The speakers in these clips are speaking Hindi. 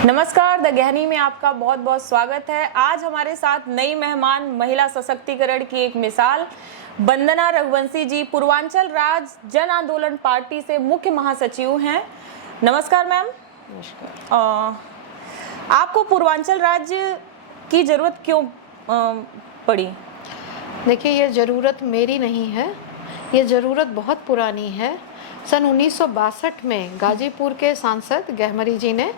नमस्कार, द गहनी में आपका बहुत बहुत स्वागत है। आज हमारे साथ नई मेहमान, महिला सशक्तिकरण की एक मिसाल, वंदना रघुवंशी जी, पूर्वांचल राज्य जन आंदोलन पार्टी से मुख्य महासचिव हैं। नमस्कार मैम। नमस्कार। आपको पूर्वांचल राज्य की जरूरत क्यों पड़ी? देखिए, ये ज़रूरत मेरी नहीं है, ये ज़रूरत बहुत पुरानी है। सन 1962 में गाजीपुर के सांसद गहमरी जी ने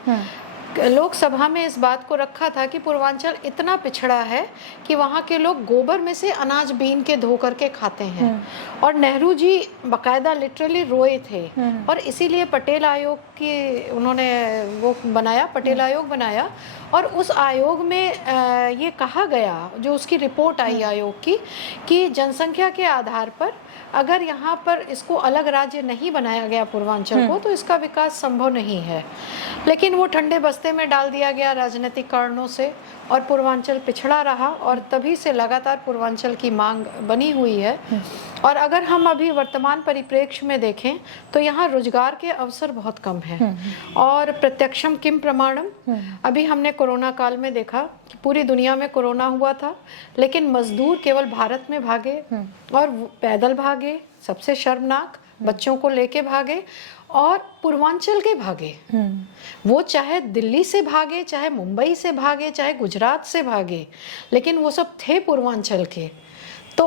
लोकसभा में इस बात को रखा था कि पूर्वांचल इतना पिछड़ा है कि वहाँ के लोग गोबर में से अनाज बीन के धो करके खाते हैं। और नेहरू जी बकायदा लिटरली रोए थे और इसीलिए पटेल आयोग की उन्होंने वो बनाया, पटेल आयोग बनाया। और उस आयोग में ये कहा गया, जो उसकी रिपोर्ट आई आयोग की, कि जनसंख्या के आधार पर अगर यहाँ पर इसको अलग राज्य नहीं बनाया गया पूर्वांचल को, तो इसका विकास संभव नहीं है। लेकिन वो ठंडे बस्ते में डाल दिया गया राजनीतिक कारणों से और पूर्वांचल पिछड़ा रहा और तभी से लगातार पूर्वांचल की मांग बनी हुई है। और अगर हम अभी वर्तमान परिप्रेक्ष्य में देखें तो यहाँ रोजगार के अवसर बहुत कम हैं और प्रत्यक्षम किम प्रमाणम। अभी हमने कोरोना काल में देखा कि पूरी दुनिया में कोरोना हुआ था, लेकिन मजदूर केवल भारत में भागे और पैदल भागे, सबसे शर्मनाक, बच्चों को लेके भागे और पूर्वांचल के भागे। वो चाहे दिल्ली से भागे, चाहे मुंबई से भागे, चाहे गुजरात से भागे, लेकिन वो सब थे पूर्वांचल के। तो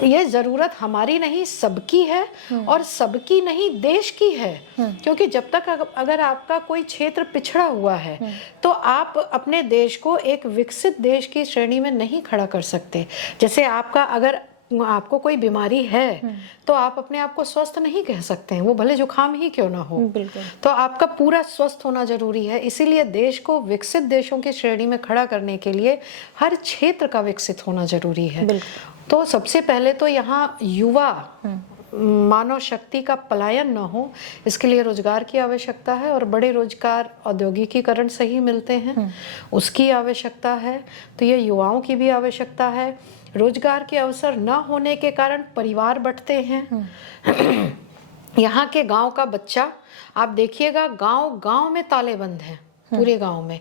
ये जरूरत हमारी नहीं, सबकी है और सबकी नहीं, देश की है। क्योंकि जब तक अगर आपका कोई क्षेत्र पिछड़ा हुआ है तो आप अपने देश को एक विकसित देश की श्रेणी में नहीं खड़ा कर सकते। जैसे अगर आपको कोई बीमारी है तो आप अपने आप को स्वस्थ नहीं कह सकते हैं, वो भले जुकाम ही क्यों ना हो। तो आपका पूरा स्वस्थ होना जरूरी है। इसीलिए देश को विकसित देशों की श्रेणी में खड़ा करने के लिए हर क्षेत्र का विकसित होना जरूरी है। तो सबसे पहले तो यहाँ युवा मानव शक्ति का पलायन न हो, इसके लिए रोजगार की आवश्यकता है और बड़े रोजगार औद्योगिकीकरण से ही मिलते हैं, उसकी आवश्यकता है। तो ये युवाओं की भी आवश्यकता है। रोजगार के अवसर न होने के कारण परिवार बंटते हैं। यहाँ के गांव का बच्चा आप देखिएगा, गांव में ताले बंद हैं, पूरे गांव में।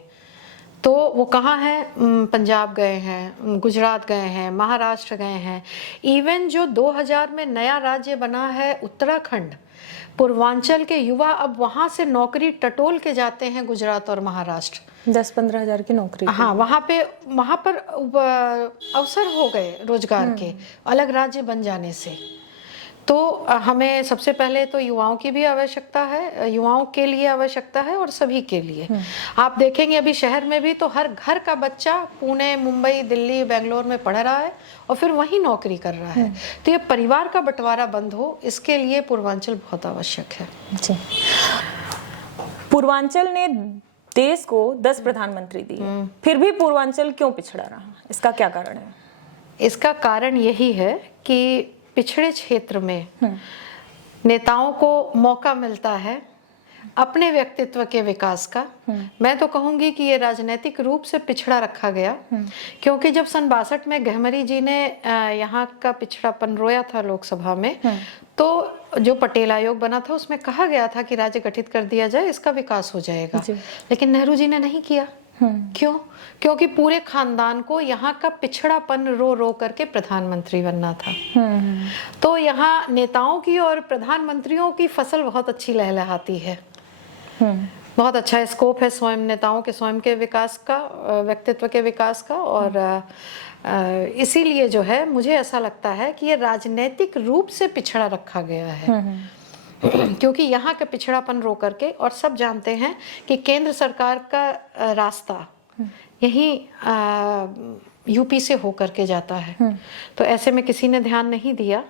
तो वो कहाँ हैं? पंजाब गए हैं, गुजरात गए हैं, महाराष्ट्र गए हैं। इवन जो 2000 में नया राज्य बना है उत्तराखंड, पूर्वांचल के युवा अब वहाँ से नौकरी टटोल के जाते हैं गुजरात और महाराष्ट्र। 10-15 हजार की नौकरी। हाँ, वहाँ पर अवसर हो गए रोजगार के अलग राज्य बन जाने से। तो हमें सबसे पहले तो युवाओं की भी आवश्यकता है, युवाओं के लिए आवश्यकता है और सभी के लिए। आप देखेंगे अभी शहर में भी तो हर घर का बच्चा पुणे, मुंबई, दिल्ली, बेंगलोर में पढ़ रहा है और फिर वहीं नौकरी कर रहा है। तो ये परिवार का बंटवारा बंद हो, इसके लिए पूर्वांचल बहुत आवश्यक है। जी। पूर्वांचल ने देश को 10 प्रधानमंत्री दिए, फिर भी पूर्वांचल क्यों पिछड़ा रहा? इसका क्या कारण है? इसका कारण यही है कि पिछड़े क्षेत्र में नेताओं को मौका मिलता है अपने व्यक्तित्व के विकास का। मैं तो कहूंगी कि ये राजनीतिक रूप से पिछड़ा रखा गया, क्योंकि जब सन 62 में गहमरी जी ने यहाँ का पिछड़ापन रोया था लोकसभा में, तो जो पटेल आयोग बना था उसमें कहा गया था कि राज्य गठित कर दिया जाए, इसका विकास हो जाएगा। लेकिन नेहरू जी ने नहीं किया। क्यों? क्योंकि पूरे खानदान को यहाँ का पिछड़ापन रो रो करके प्रधानमंत्री बनना था। तो यहाँ नेताओं की और प्रधानमंत्रियों की फसल बहुत अच्छी लहलहाती है। बहुत अच्छा स्कोप है स्वयं नेताओं के स्वयं के विकास का, व्यक्तित्व के विकास का। और इसीलिए जो है, मुझे ऐसा लगता है कि ये राजनीतिक रूप से पिछड़ा रखा गया है। क्योंकि यहाँ का पिछड़ापन रो करके, और सब जानते हैं कि केंद्र सरकार का रास्ता यही यूपी से हो करके जाता है। तो ऐसे में किसी ने ध्यान नहीं दिया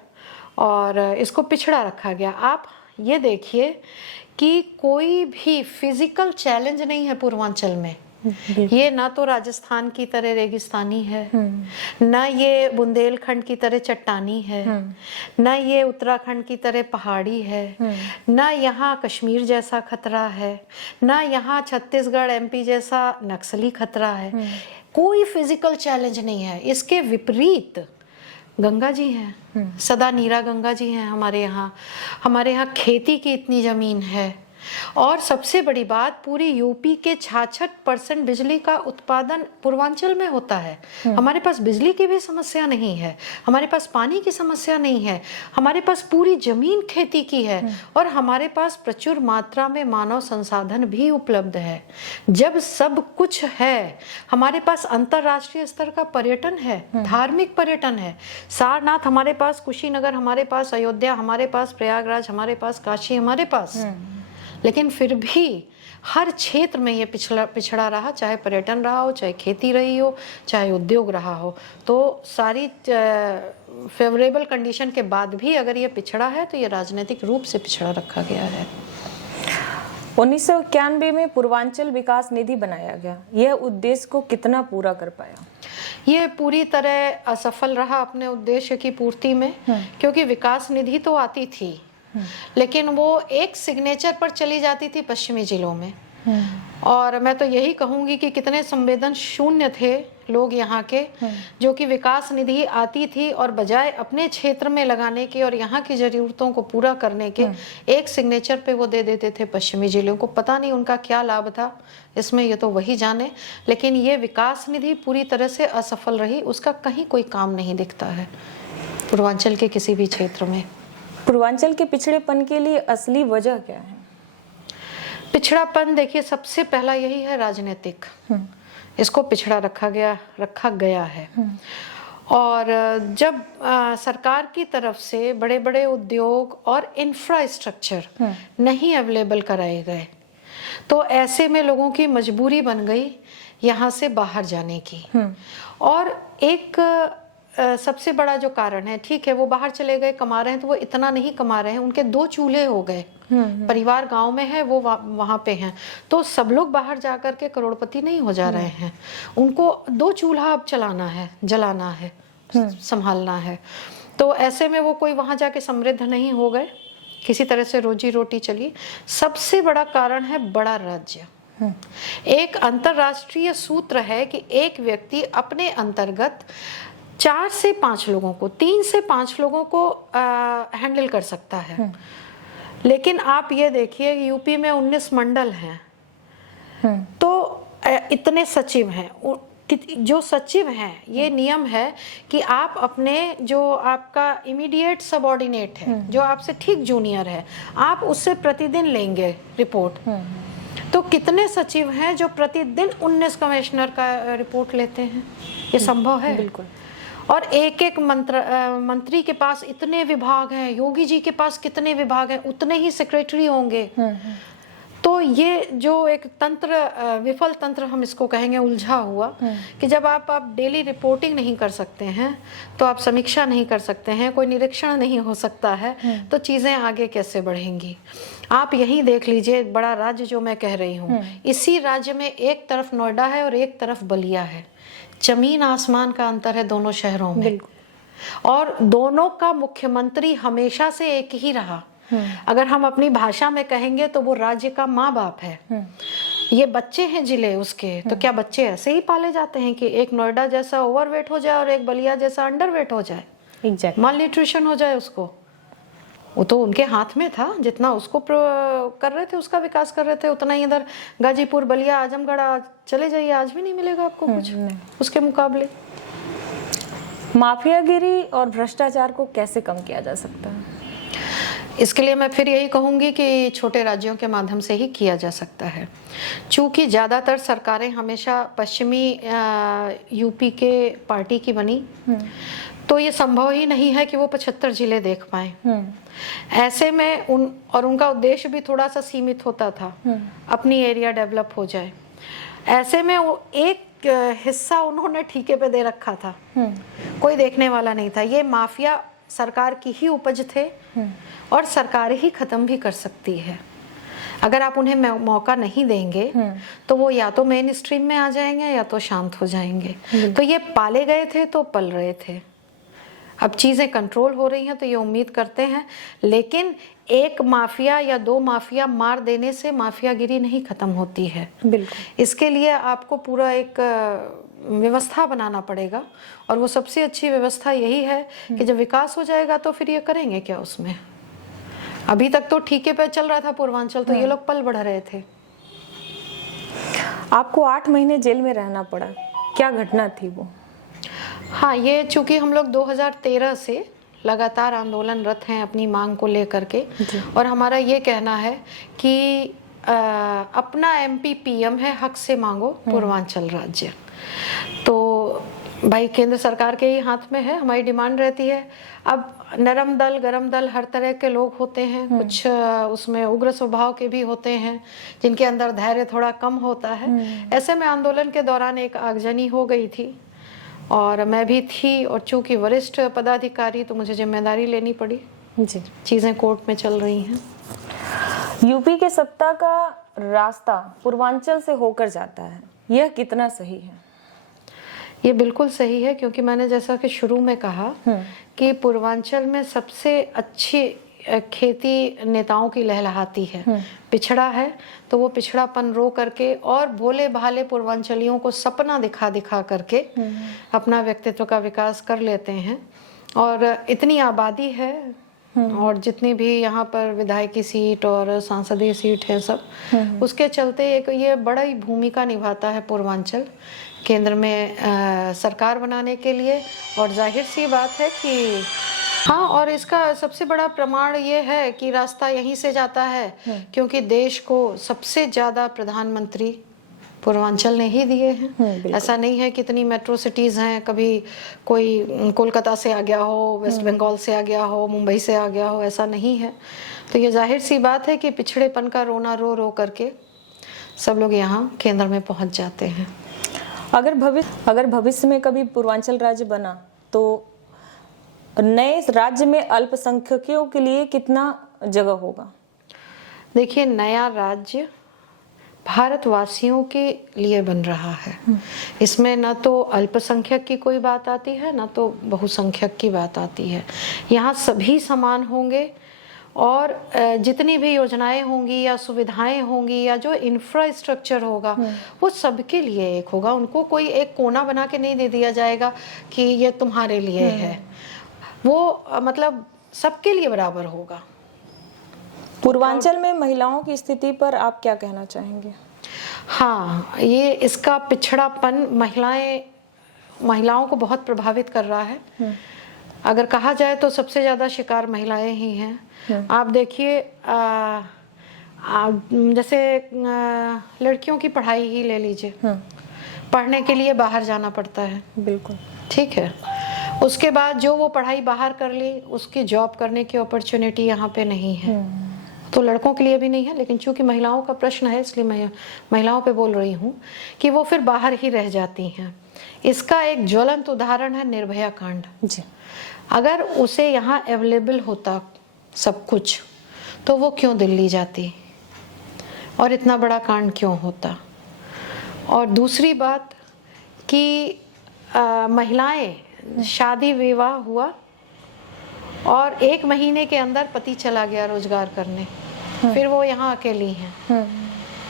और इसको पिछड़ा रखा गया। आप ये देखिए कि कोई भी फिजिकल चैलेंज नहीं है पूर्वांचल में। ये ना तो राजस्थान की तरह रेगिस्तानी है, ना ये बुंदेलखंड की तरह चट्टानी है, ना ये उत्तराखंड की तरह पहाड़ी है, ना यहाँ कश्मीर जैसा खतरा है, ना यहाँ छत्तीसगढ़ एमपी जैसा नक्सली खतरा है। कोई फिजिकल चैलेंज नहीं है। इसके विपरीत गंगा जी हैं, सदा नीरा गंगा जी हैं हमारे यहाँ। खेती की इतनी जमीन है, और सबसे बड़ी बात, पूरी यूपी के 66% बिजली का उत्पादन पूर्वांचल में होता है। हमारे पास बिजली की भी समस्या नहीं है, हमारे पास पानी की समस्या नहीं है, हमारे पास पूरी जमीन खेती की है और हमारे पास प्रचुर मात्रा में मानव संसाधन भी उपलब्ध है। जब सब कुछ है, हमारे पास अंतरराष्ट्रीय स्तर का पर्यटन है, धार्मिक पर्यटन है, सारनाथ हमारे पास, कुशीनगर हमारे पास, अयोध्या हमारे पास, प्रयागराज हमारे पास, काशी हमारे पास, लेकिन फिर भी हर क्षेत्र में ये पिछड़ा रहा, चाहे पर्यटन रहा हो, चाहे खेती रही हो, चाहे उद्योग रहा हो। तो सारी फेवरेबल कंडीशन के बाद भी अगर ये पिछड़ा है तो ये राजनीतिक रूप से पिछड़ा रखा गया है। 1991 में पूर्वांचल विकास निधि बनाया गया, यह उद्देश्य को कितना पूरा कर पाया? ये पूरी तरह असफल रहा अपने उद्देश्य की पूर्ति में, क्योंकि विकास निधि तो आती थी लेकिन वो एक सिग्नेचर पर चली जाती थी पश्चिमी जिलों में। और मैं तो यही कहूंगी कि कितने संवेदन शून्य थे लोग यहाँ के, जो कि विकास निधि आती थी और बजाय अपने क्षेत्र में लगाने के और यहाँ की जरूरतों को पूरा करने के एक सिग्नेचर पे वो दे देते थे पश्चिमी जिलों को। पता नहीं उनका क्या लाभ था इसमें, ये तो वही जाने। लेकिन ये विकास निधि पूरी तरह से असफल रही, उसका कहीं कोई काम नहीं दिखता है पूर्वांचल के किसी भी क्षेत्र में। पूर्वांचल के पिछड़ेपन के लिए असली वजह क्या है? पिछड़ापन देखिए, सबसे पहला यही है राजनीतिक, इसको पिछड़ा रखा गया है। और जब सरकार की तरफ से बड़े बड़े उद्योग और इंफ्रास्ट्रक्चर नहीं अवेलेबल कराए गए तो ऐसे में लोगों की मजबूरी बन गई यहाँ से बाहर जाने की। और एक सबसे बड़ा जो कारण है, ठीक है वो बाहर चले गए, कमा रहे हैं, तो वो इतना नहीं कमा रहे हैं, उनके 2 चूल्हे हो गए, परिवार गांव में है, वो वहां पे हैं, तो सब लोग बाहर जाकर के करोड़पति नहीं हो जा रहे हैं। उनको 2 चूल्हा अब चलाना है, जलाना है, संभालना है। तो ऐसे में वो कोई वहां जाके समृद्ध नहीं हो गए, किसी तरह से रोजी रोटी चली। सबसे बड़ा कारण है बड़ा राज्य। एक अंतरराष्ट्रीय सूत्र है कि एक व्यक्ति अपने अंतर्गत 4 से 5 लोगों को, 3 से 5 लोगों को हैंडल कर सकता है। लेकिन आप ये देखिए, यूपी में 19 मंडल हैं, तो इतने सचिव हैं। जो सचिव हैं, ये नियम है कि आप अपने जो आपका इमीडिएट सबऑर्डिनेट है, जो आपसे ठीक जूनियर है, आप उससे प्रतिदिन लेंगे रिपोर्ट। तो कितने सचिव हैं जो प्रतिदिन 19 कमिश्नर का रिपोर्ट लेते हैं? ये संभव है? बिल्कुल। और एक एक मंत्री के पास इतने विभाग हैं, योगी जी के पास कितने विभाग हैं, उतने ही सेक्रेटरी होंगे। तो ये जो एक तंत्र, विफल तंत्र हम इसको कहेंगे, उलझा हुआ, कि जब आप डेली रिपोर्टिंग नहीं कर सकते हैं, तो आप समीक्षा नहीं कर सकते हैं, कोई निरीक्षण नहीं हो सकता है, तो चीज़ें आगे कैसे बढ़ेंगी? आप यही देख लीजिए, बड़ा राज्य जो मैं कह रही हूँ, इसी राज्य में एक तरफ नोएडा है और एक तरफ बलिया है। जमीन आसमान का अंतर है दोनों शहरों में। और दोनों का मुख्यमंत्री हमेशा से एक ही रहा। अगर हम अपनी भाषा में कहेंगे तो वो राज्य का माँ बाप है। ये बच्चे हैं जिले उसके, तो क्या बच्चे ऐसे ही पाले जाते हैं कि एक नोएडा जैसा ओवरवेट हो जाए और एक बलिया जैसा अंडरवेट हो जाए, माल न्यूट्रिशन हो जाए उसको? वो तो उनके हाथ में था, जितना उसको कर रहे थे, उसका विकास कर रहे थे, उतना ही इधर गाजीपुर, बलिया, आजमगढ़ चले जाइए, आज भी नहीं मिलेगा आपको कुछ उसके मुकाबले। माफियागिरी और भ्रष्टाचार को कैसे कम किया जा सकता है? इसके लिए मैं फिर यही कहूंगी कि छोटे राज्यों के माध्यम से ही किया जा सकता है। चूंकि ज़्यादातर सरकारें हमेशा पश्चिमी यूपी के पार्टी की बनी, तो ये संभव ही नहीं है कि वो 75 जिले देख पाए। ऐसे में उनका उद्देश्य भी थोड़ा सा सीमित होता था, अपनी एरिया डेवलप हो जाए। ऐसे में वो एक हिस्सा उन्होंने ठेके पे दे रखा था, कोई देखने वाला नहीं था। ये माफिया सरकार की ही उपज थे और सरकार ही खत्म भी कर सकती है। अगर आप उन्हें मौका नहीं देंगे तो वो या तो मेन स्ट्रीम में आ जाएंगे या तो शांत हो जाएंगे। तो ये पाले गए थे तो पल रहे थे। अब चीज़ें कंट्रोल हो रही हैं तो ये उम्मीद करते हैं, लेकिन एक माफिया या 2 माफिया मार देने से माफियागिरी नहीं खत्म होती है। बिल्कुल। इसके लिए आपको पूरा एक व्यवस्था बनाना पड़ेगा, और वो सबसे अच्छी व्यवस्था यही है कि जब विकास हो जाएगा तो फिर ये करेंगे क्या उसमें? अभी तक तो ठीके पे चल रहा था पूर्वांचल, तो ये लोग पल बढ़ रहे थे। आपको 8 महीने जेल में रहना पड़ा, क्या घटना थी वो? हाँ, ये चूंकि हम लोग 2013 से लगातार आंदोलनरत हैं अपनी मांग को लेकर के, और हमारा ये कहना है कि अपना MP PM है, हक से मांगो पूर्वांचल राज्य। तो भाई केंद्र सरकार के ही हाथ में है, हमारी डिमांड रहती है। अब नरम दल गरम दल हर तरह के लोग होते हैं, कुछ उसमें उग्र स्वभाव के भी होते हैं, जिनके अंदर धैर्य थोड़ा कम होता है। ऐसे में आंदोलन के दौरान एक आगजनी हो गई थी और मैं भी थी, और चूंकि वरिष्ठ पदाधिकारी तो मुझे जिम्मेदारी लेनी पड़ी जी। चीज़ें कोर्ट में चल रही हैं। यूपी के सत्ता का रास्ता पूर्वांचल से होकर जाता है, यह कितना सही है? ये बिल्कुल सही है, क्योंकि मैंने जैसा कि शुरू में कहा कि पूर्वांचल में सबसे अच्छी खेती नेताओं की लहलहाती है। पिछड़ा है तो वो पिछड़ापन रो करके और भोले भाले पूर्वांचलियों को सपना दिखा दिखा करके अपना व्यक्तित्व का विकास कर लेते हैं। और इतनी आबादी है, और जितनी भी यहाँ पर विधायकी सीट और सांसदीय सीट है सब, उसके चलते एक ये बड़ा ही भूमिका निभाता है पूर्वांचल केंद्र में सरकार बनाने के लिए। और जाहिर सी बात है कि हाँ, और इसका सबसे बड़ा प्रमाण ये है कि रास्ता यहीं से जाता है, क्योंकि देश को सबसे ज़्यादा प्रधानमंत्री पूर्वांचल ने ही दिए हैं। ऐसा नहीं है कितनी मेट्रो सिटीज़ हैं, कभी कोई कोलकाता से आ गया हो, वेस्ट बंगाल से आ गया हो, मुंबई से आ गया हो, ऐसा नहीं है। तो ये जाहिर सी बात है कि पिछड़ेपन का रोना रो रो करके सब लोग यहाँ केंद्र में पहुँच जाते हैं। अगर भविष्य में कभी पूर्वांचल राज्य बना तो नए राज्य में अल्पसंख्यकों के लिए कितना जगह होगा? देखिए, नया राज्य भारतवासियों के लिए बन रहा है। इसमें ना तो अल्पसंख्यक की कोई बात आती है, ना तो बहुसंख्यक की बात आती है। यहाँ सभी समान होंगे, और जितनी भी योजनाएं होंगी या सुविधाएं होंगी या जो इंफ्रास्ट्रक्चर होगा वो सबके लिए एक होगा। उनको कोई एक कोना बना के नहीं दे दिया जाएगा कि ये तुम्हारे लिए है। वो मतलब सबके लिए बराबर होगा। पूर्वांचल में महिलाओं की स्थिति पर आप क्या कहना चाहेंगे? हाँ, ये इसका पिछड़ापन महिलाओं को बहुत प्रभावित कर रहा है। अगर कहा जाए तो सबसे ज़्यादा शिकार महिलाएं ही हैं। आप देखिए, जैसे लड़कियों की पढ़ाई ही ले लीजिए, पढ़ने के लिए बाहर जाना पड़ता है। बिल्कुल ठीक है। उसके बाद जो वो पढ़ाई बाहर कर ली, उसकी जॉब करने की अपॉर्चुनिटी यहाँ पे नहीं है। तो लड़कों के लिए भी नहीं है, लेकिन चूंकि महिलाओं का प्रश्न है इसलिए मैं महिलाओं पे बोल रही हूँ कि वो फिर बाहर ही रह जाती हैं। इसका एक ज्वलंत उदाहरण है निर्भया कांड जी। अगर उसे यहाँ अवेलेबल होता सब कुछ, तो वो क्यों दिल्ली जाती और इतना बड़ा कांड क्यों होता? और दूसरी बात कि महिलाएं, शादी विवाह हुआ और 1 महीने के अंदर पति चला गया रोजगार करने, फिर वो यहाँ अकेली हैं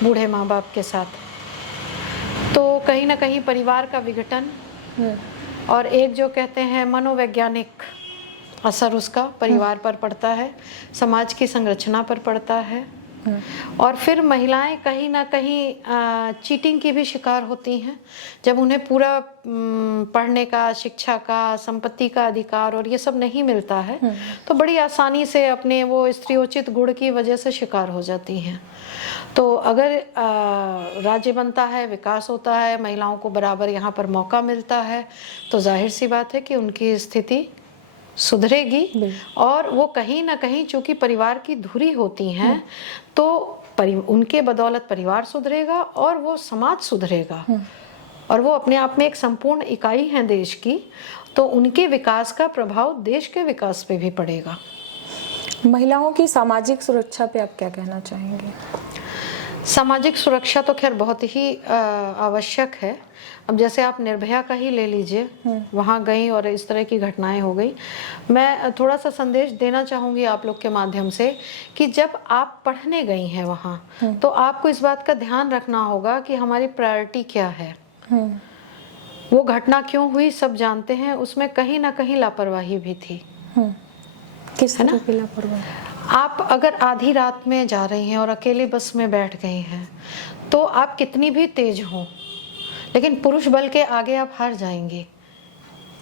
बूढ़े माँ बाप के साथ। तो कहीं ना कहीं परिवार का विघटन और एक जो कहते हैं मनोवैज्ञानिक असर उसका परिवार पर पड़ता है, समाज की संरचना पर पड़ता है। और फिर महिलाएं कहीं ना कहीं चीटिंग की भी शिकार होती हैं। जब उन्हें पूरा पढ़ने का, शिक्षा का, संपत्ति का अधिकार और ये सब नहीं मिलता है, तो बड़ी आसानी से अपने वो स्त्रीयोचित गुण की वजह से शिकार हो जाती हैं। तो अगर राज्य बनता है, विकास होता है, महिलाओं को बराबर यहाँ पर मौका मिलता है, तो जाहिर सी बात है कि उनकी स्थिति सुधरेगी। और वो कहीं ना कहीं चूंकि परिवार की धुरी होती हैं, तो उनके बदौलत परिवार सुधरेगा और वो समाज सुधरेगा, और वो अपने आप में एक संपूर्ण इकाई है देश की। तो उनके विकास का प्रभाव देश के विकास पे भी पड़ेगा। महिलाओं की सामाजिक सुरक्षा पे आप क्या कहना चाहेंगे? सामाजिक सुरक्षा तो खैर बहुत ही आवश्यक है। अब जैसे आप निर्भया का ही ले लीजिए, वहाँ गई और इस तरह की घटनाएं हो गई। मैं थोड़ा सा संदेश देना चाहूँगी आप लोग के माध्यम से कि जब आप पढ़ने गई हैं वहाँ, तो आपको इस बात का ध्यान रखना होगा कि हमारी प्रायोरिटी क्या है। वो घटना क्यों हुई सब जानते हैं, उसमें कहीं ना कहीं लापरवाही भी थी। किस तरह की लापरवाही? आप अगर आधी रात में जा रही हैं और अकेले बस में बैठ गई हैं तो आप कितनी भी तेज हो, लेकिन पुरुष बल के आगे आप हार जाएंगे।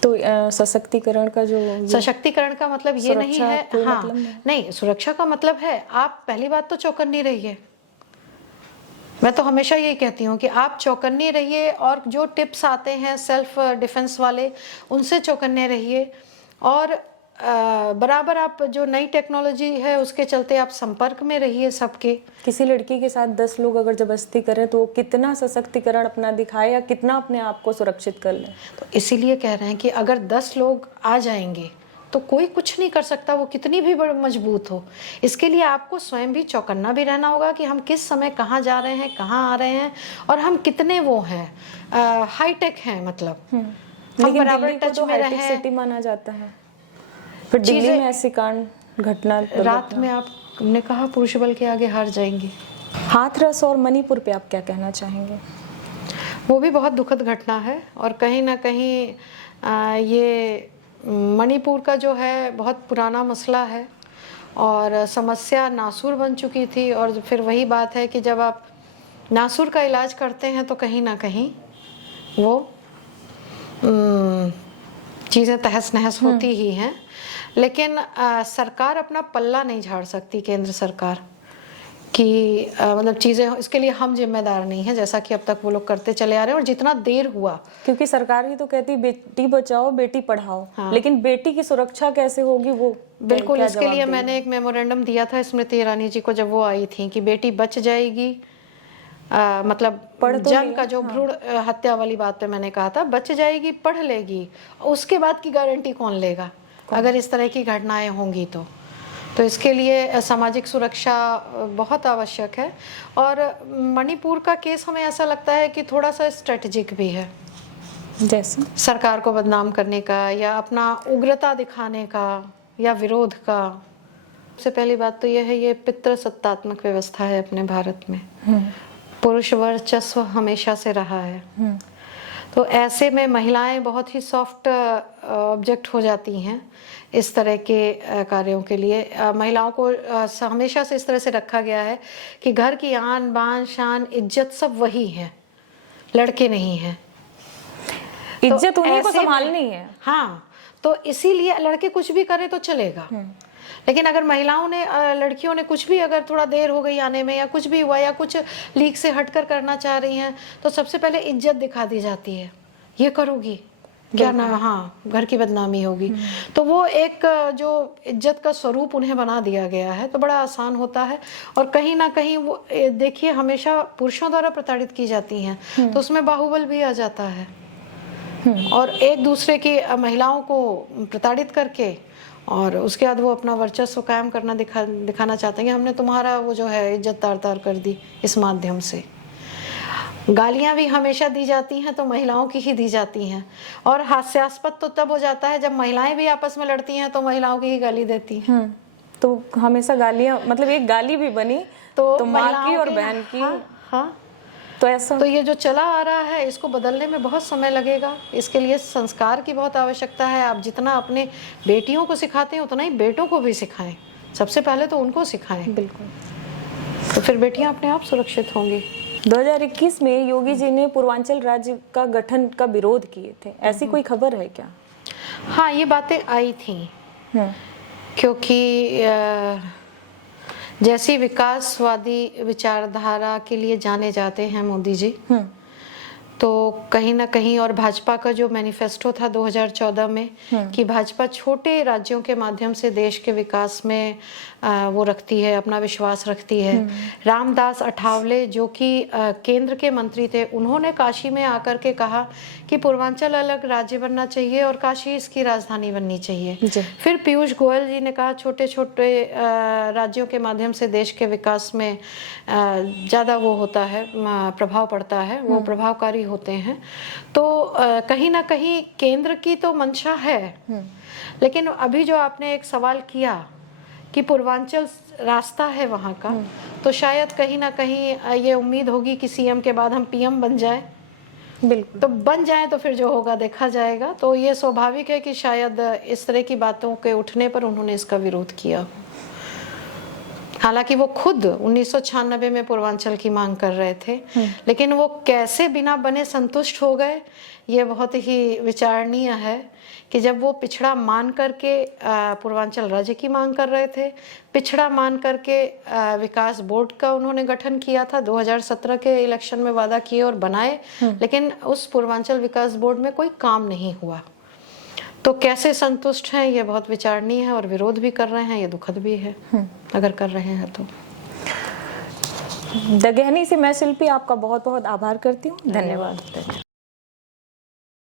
तो सशक्तिकरण का जो सशक्तिकरण का मतलब ये नहीं सुरक्षा है, कोई हाँ मतलब नहीं। नहीं, सुरक्षा का मतलब है आप पहली बात तो चौकन्नी रहिए। मैं तो हमेशा यही कहती हूँ कि आप चौकन्ने रहिए और जो टिप्स आते हैं सेल्फ डिफेंस वाले उनसे चौकन्ने रहिए। और बराबर आप जो नई टेक्नोलॉजी है उसके चलते आप संपर्क में रहिए सबके। किसी लड़की के साथ 10 लोग अगर जबरदस्ती करें तो वो कितना सशक्तिकरण अपना दिखाए या कितना अपने आप को सुरक्षित कर ले। तो इसीलिए कह रहे हैं कि अगर 10 लोग आ जाएंगे तो कोई कुछ नहीं कर सकता, वो कितनी भी मजबूत हो। इसके लिए आपको स्वयं भी चौकन्ना भी रहना होगा कि हम किस समय कहाँ जा रहे हैं, कहाँ आ रहे हैं, और हम कितने वो हैं, हाईटेक हैं, मतलब हम लेकिन बराबर दिल्ली को टच तो में हाईटेक रहे। सिटी माना जाता है, फिर दिल्ली में ऐसी कांड घटना रात में आपने कहा पुरुष बल के आगे हार जाएंगे। हाथरस और मणिपुर पे आप क्या कहना चाहेंगे? वो भी बहुत दुखद घटना है और कहीं ना कहीं ये मणिपुर का जो है बहुत पुराना मसला है और समस्या नासूर बन चुकी थी। और फिर वही बात है कि जब आप नासूर का इलाज करते हैं तो कहीं ना कहीं वो चीज़ें तहस नहस होती ही हैं। लेकिन सरकार अपना पल्ला नहीं झाड़ सकती, केंद्र सरकार कि मतलब चीज़ें, इसके लिए हम जिम्मेदार नहीं हैं, जैसा कि अब तक वो लोग करते चले आ रहे हैं। और जितना देर हुआ, क्योंकि सरकार ही तो कहती बेटी बचाओ बेटी पढ़ाओ, हाँ। लेकिन बेटी की सुरक्षा कैसे होगी वो बिल्कुल, क्या इसके जवाब लिए देगी? मैंने एक मेमोरेंडम दिया था स्मृति ईरानी जी को जब वो आई थी कि बेटी बच जाएगी। मतलब पढ़ तो जन्म लिया, का जो भ्रूण हत्या वाली बात पे मैंने कहा था, बच जाएगी, पढ़ लेगी, उसके बाद की गारंटी कौन लेगा अगर इस तरह की घटनाएं होंगी तो इसके लिए सामाजिक सुरक्षा बहुत आवश्यक है। और मणिपुर का केस हमें ऐसा लगता है कि थोड़ा सा स्ट्रेटेजिक भी है, जैसे सरकार को बदनाम करने का या अपना उग्रता दिखाने का या विरोध का। सबसे पहली बात तो यह है, ये पितृसत्तात्मक व्यवस्था है अपने भारत में, पुरुष वर्चस्व हमेशा से रहा है। तो ऐसे में महिलाएं बहुत ही सॉफ्ट ऑब्जेक्ट हो जाती हैं इस तरह के कार्यों के लिए। महिलाओं को हमेशा से इस तरह से रखा गया है कि घर की आन बान शान इज्जत सब वही है, लड़के नहीं हैं। इज्जत तो उन्हीं को ऐसे में- संभालनी है। हाँ, तो इसीलिए लड़के कुछ भी करे तो चलेगा। लेकिन अगर महिलाओं ने लड़कियों ने कुछ भी, अगर थोड़ा देर हो गई आने में या कुछ भी हुआ या कुछ लीक से हटकर करना चाह रही हैं तो सबसे पहले इज्जत दिखा दी जाती है, ये करोगी क्या ना, हाँ घर की बदनामी होगी। तो वो एक जो इज्जत का स्वरूप उन्हें बना दिया गया है, तो बड़ा आसान होता है। और कहीं ना कहीं वो देखिए हमेशा पुरुषों द्वारा प्रताड़ित की जाती हैं, तो उसमें बाहुबल भी आ जाता है। और एक दूसरे की महिलाओं को प्रताड़ित करके और उसके बाद वो अपना वर्चस्व कायम करना दिखाना चाहते हैं कि हमने तुम्हारा वो जो है इज्जत तार तार कर दी इस माध्यम से। गालियां भी हमेशा दी जाती हैं तो महिलाओं की ही दी जाती हैं, और हास्यास्पद तो तब हो जाता है जब महिलाएं भी आपस में लड़ती हैं तो महिलाओं की ही गाली देती हैं। तो हमेशा गालियां, मतलब एक गाली भी बनी तो माँ की महिलाओं और के- बहन की। हाँ, तो ऐसा तो ये जो चला आ रहा है इसको बदलने में बहुत समय लगेगा। इसके लिए संस्कार की बहुत आवश्यकता है। आप जितना अपने बेटियों को सिखाते हैं उतना ही बेटों को भी सिखाएं, सबसे पहले तो उनको सिखाएं, बिल्कुल। तो फिर बेटियां अपने आप सुरक्षित होंगी। 2021 में योगी जी ने पूर्वांचल राज्य का गठन का विरोध किए थे, ऐसी कोई खबर है क्या? हाँ, ये बातें आई थी क्योंकि जैसी विकासवादी विचारधारा के लिए जाने जाते हैं मोदी जी, तो कहीं ना कहीं, और भाजपा का जो मैनिफेस्टो था 2014 में कि भाजपा छोटे राज्यों के माध्यम से देश के विकास में वो रखती है, अपना विश्वास रखती है। रामदास अठावले जो कि केंद्र के मंत्री थे, उन्होंने काशी में आकर के कहा कि पूर्वांचल अलग राज्य बनना चाहिए और काशी इसकी राजधानी बननी चाहिए। फिर पीयूष गोयल जी ने कहा छोटे छोटे राज्यों के माध्यम से देश के विकास में ज़्यादा वो होता है, प्रभाव पड़ता है, वो प्रभावकारी होते हैं। तो कहीं ना कहीं केंद्र की तो मंशा है, लेकिन अभी जो आपने एक सवाल किया कि पूर्वांचल रास्ता है वहाँ का, तो शायद कहीं ना कहीं ये उम्मीद होगी कि सीएम के बाद हम पीएम बन जाए। बिल्कुल, तो बन जाए तो फिर जो होगा देखा जाएगा। तो ये स्वाभाविक है कि शायद इस तरह की बातों के उठने पर उन्होंने इसका विरोध किया। हालांकि वो खुद 1996 में पूर्वांचल की मांग कर रहे थे, लेकिन वो कैसे बिना बने संतुष्ट हो गए, ये बहुत ही विचारणीय है कि जब वो पिछड़ा मान करके पूर्वांचल राज्य की मांग कर रहे थे, पिछड़ा मान करके विकास बोर्ड का उन्होंने गठन किया था, 2017 के इलेक्शन में वादा किए और बनाए, लेकिन उस पूर्वांचल विकास बोर्ड में कोई काम नहीं हुआ। तो कैसे संतुष्ट हैं, ये बहुत विचारणीय है, और विरोध भी कर रहे हैं, ये दुखद भी है अगर कर रहे हैं तो। द गहनी से मैं शिल्पी आपका बहुत बहुत आभार करती हूँ। धन्यवाद।